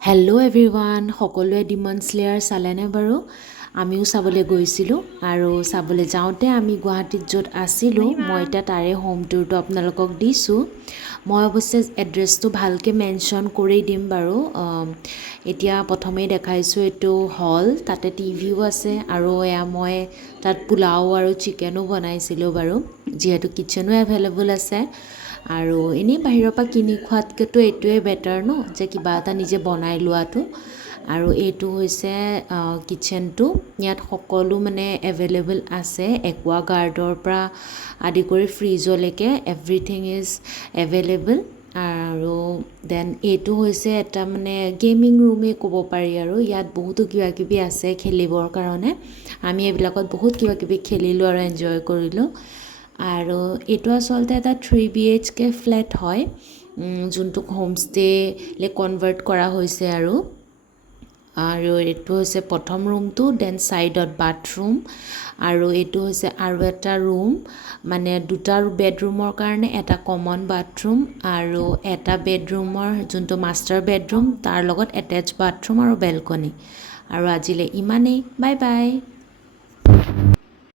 Hello' everyone, সকলোৱে Demon স্লেয়াৰ চালেনে বাৰু? আমিও চাবলৈ গৈছিলোঁ আৰু চাবলৈ যাওঁতে আমি গুৱাহাটীত য'ত আছিলোঁ মই এতিয়া তাৰে হোম টুৰটো আপোনালোকক দিছোঁ। মই অৱশ্যে এড্ৰেছটো ভালকৈ মেনশ্যন কৰি দিম বাৰু। এতিয়া প্ৰথমেই দেখাইছোঁ এইটো হল, তাতে টিভিও আছে আৰু এয়া মই তাত পোলাও আৰু চিকেনো বনাইছিলোঁ বাৰু, যিহেতু কিটচেনো এভেইলেবল আছে। আৰু এনেই বাহিৰৰ পৰা কিনি খোৱাতকৈতো এইটোৱে বেটাৰ ন, যে কিবা এটা নিজে বনাই লোৱাটো। আৰু এইটো হৈছে কিটচেনটো, ইয়াত সকলো মানে এভেইলেবল আছে, একুৱা গাৰ্ডৰ পৰা আদি কৰি ফ্ৰিজলৈকে এভৰিথিং ইজ এভেইলেবল। আৰু দেন এইটো হৈছে এটা মানে গেমিং ৰুমেই ক'ব পাৰি আৰু ইয়াত বহুতো কিবাকিবি আছে খেলিবৰ কাৰণে। আমি এইবিলাকত বহুত কিবাকিবি খেলিলোঁ আৰু এনজয় কৰিলোঁ। আৰু এইটো আচলতে এটা 3 BHK ফ্লেট হয়, যোনটোক হোমষ্টেলৈ কনভাৰ্ট কৰা হৈছে। আৰু এইটো হৈছে প্ৰথম ৰুমটো, দেন ছাইডত বাথৰুম, আৰু এইটো হৈছে আৰু এটা ৰুম, মানে দুটা বেডৰুমৰ কাৰণে এটা কমন বাথৰুম আৰু এটা বেডৰুমৰ যোনটো মাষ্টাৰ বেডৰুম তাৰ লগত এটেচ বাথৰুম আৰু বেলকনি। আৰু আজিলৈ ইমানেই, বাই বাই।